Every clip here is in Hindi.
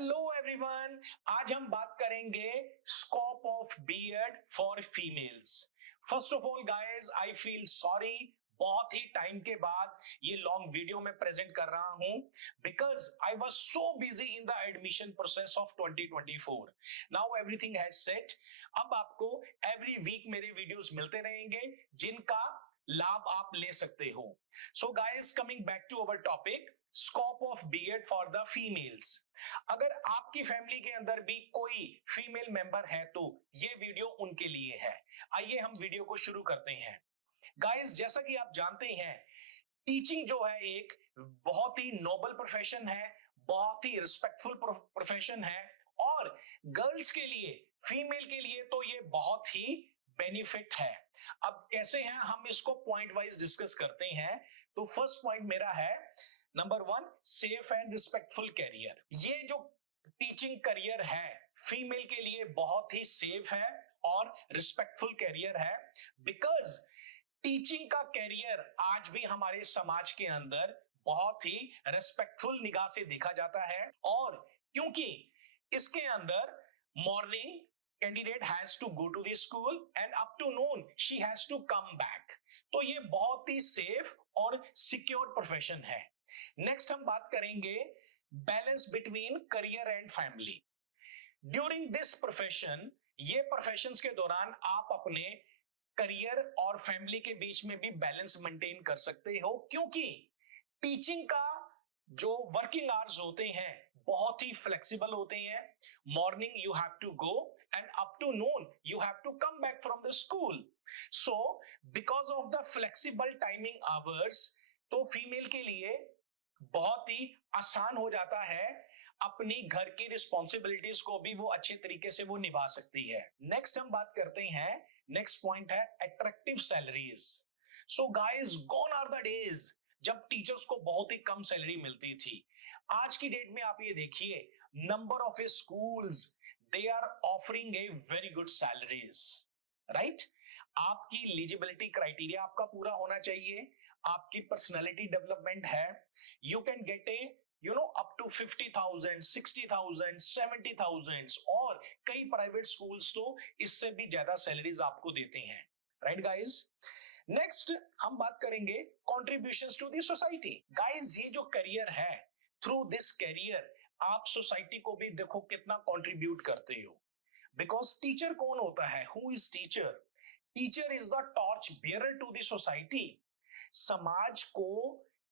Hello everyone. आज हम बात करेंगे scope of BEd for females. First of all guys, I feel sorry, बहुत ही टाइम के बाद ये लॉन्ग वीडियो में प्रेजेंट कर रहा हूं because I was so busy in the admission process of 2024। Now everything has set. अब आपको एवरी वीक मेरे वीडियोस मिलते रहेंगे जिनका लाभ आप ले सकते हो। So guys, coming back to our topic, scope of BEd for the females. अगर आपकी फैमिली के अंदर भी कोई फीमेल मेंबर है तो ये वीडियो उनके लिए है। आइए हम वीडियो को शुरू करते हैं। गाइस, जैसा कि आप जानते हैं, टीचिंग जो है एक बहुत ही नोबल प्रोफेशन है, बहुत ही रिस्पेक्टफुल प्रोफेशन है और गर्ल्स के लिए, फीमेल के लिए तो ये बहुत ही बेनिफिट है। अब कैसे हैं, हम इसको पॉइंट वाइज डिस्कस करते हैं। तो फर्स्ट पॉइंट मेरा है number 1, safe and respectful career. ये जो टीचिंग करियर है फीमेल के लिए बहुत ही सेफ है और रिस्पेक्टफुल कैरियर है बिकॉज टीचिंग का कैरियर आज भी हमारे समाज के अंदर बहुत ही रेस्पेक्टफुल निगाह से देखा जाता है। और क्योंकि इसके अंदर morning candidate has to go to the school and up to noon she has to come back, तो ये बहुत ही सेफ और सिक्योर प्रोफेशन है। नेक्स्ट हम बात करेंगे balance between career and family. During this profession, ये प्रोफेशंस के दौरान आप अपने करियर और फैमिली के बीच में भी बैलेंस मेंटेन कर सकते हो, क्योंकि टीचिंग का जो वर्किंग आवर्स होते हैं बहुत ही फ्लेक्सिबल होते हैं। Morning you have to go and up to noon you have to come back from the school. So because of the flexible timing hours, तो फीमेल के लिए बहुत ही आसान हो जाता है, अपनी घर की रिस्पॉन्सिबिलिटीज को भी वो अच्छे तरीके से वो निभा सकती है। नेक्स्ट हम बात करते हैं, नेक्स्ट पॉइंट है attractive salaries. So guys, gone are the days जब टीचर्स को बहुत ही कम सैलरी मिलती थी। आज की डेट में आप ये देखिए, number of schools they are offering a very good salaries, right. आपकी एलिजिबिलिटी क्राइटेरिया आपका पूरा होना चाहिए, आपकी पर्सनालिटी डेवलपमेंट है, you can get a up to 50,000, 60,000, 70,000 और कई प्राइवेट स्कूल्स तो इससे भी ज्यादा सैलरीज आपको देते हैं, राइट गाइस। नेक्स्ट हम बात करेंगे contributions to the society. Guys, ये जो करियर है, थ्रू दिस करियर आप सोसाइटी को भी देखो कितना कंट्रीब्यूट करते हो। बिकॉज टीचर कौन होता है? Who is teacher? Teacher is the torch bearer to the society. समाज को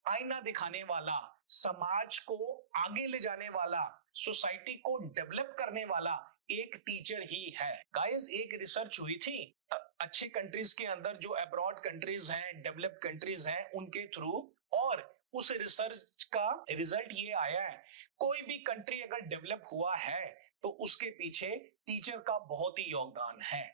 आईना दिखाने वाला, समाज को आगे ले जाने वाला, सोसाइटी को डेवलप करने वाला एक टीचर ही है। गाइस, एक रिसर्च हुई थी अच्छे कंट्रीज के अंदर, जो अब्रॉड कंट्रीज हैं, डेवलप्ड कंट्रीज हैं, उनके थ्रू, और उस रिसर्च का रिजल्ट ये आया है, कोई भी कंट्री अगर डेवलप हुआ है तो उसके पीछे टीचर का बहुत ही योगदान है।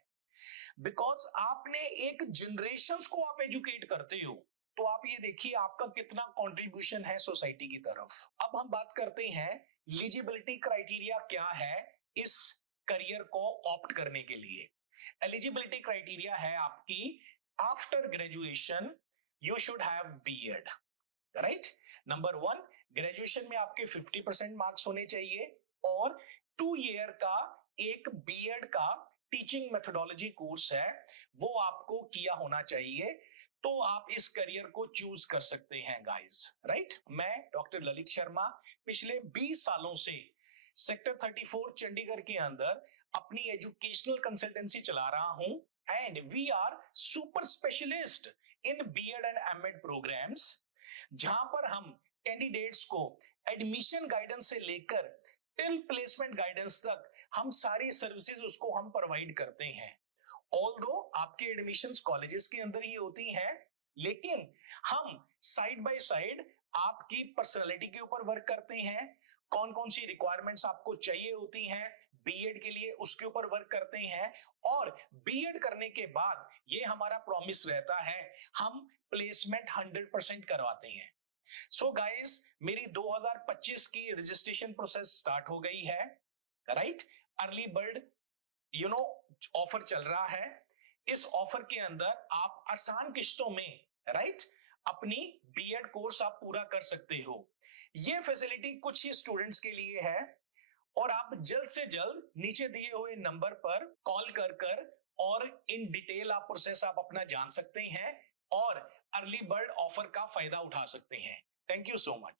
बिकॉज आपने एक जनरेशंस को आप एजुकेट करते हो, तो आप ये देखिए आपका कितना कंट्रीब्यूशन है सोसाइटी की तरफ। अब हम बात करते हैं एलिजिबिलिटी क्राइटेरिया क्या है इस करियर को ऑप्ट करने के लिए। एलिजिबिलिटी क्राइटेरिया है आपकी, after graduation you should have BEd, right. Number 1, graduation में आपके 50% मार्क्स होने चाहिए और 2 ईयर का एक बीएड का टीचिंग मेथोडोलॉजी कोर्स है, वो आपको किया होना चाहिए, तो आप इस करियर को चूज कर सकते हैं गाइस, राइट। मैं डॉक्टर ललित शर्मा पिछले 20 सालों से सेक्टर 34 चंडीगढ़ के अंदर अपनी एजुकेशनल कंसल्टेंसी चला रहा हूं and we are super specialist in BEd and MEd programmes, जहां पर हम कैंडिडेट्स को एडमिशन गाइडेंस से लेकर टिल प्लेसमेंट गाइडेंस तक हम सारी सर्विसेज उसको हम प्रोवाइड करते हैं। ऑल्दो आपके एडमिशंस कॉलेजेस के अंदर ही होती हैं, लेकिन हम साइड बाय साइड आपकी पर्सनालिटी के ऊपर वर्क करते हैं, कौन कौन सी रिक्वायरमेंट्स आपको चाहिए होती हैं बीएड के लिए, उसके ऊपर वर्क करते हैं। और बीएड करने के बाद ये हमारा प्रॉमिस रहता है, हम प्लेसमेंट 100% करवाते हैं। सो गाइस, मेरी 2025 की रजिस्ट्रेशन प्रोसेस स्टार्ट हो गई है, राइट। अर्ली बर्ड ऑफर चल रहा है। इस ऑफर के अंदर आप आसान किश्तों में, राइट, अपनी बीएड कोर्स आप पूरा कर सकते हो। ये फैसिलिटी कुछ ही स्टूडेंट्स के लिए है और आप जल्द से जल्द नीचे दिए हुए नंबर पर कॉल कर और इन डिटेल आप प्रोसेस आप अपना जान सकते हैं और अर्ली बर्ड ऑफर का फायदा उठा सकते हैं। Thank you so much.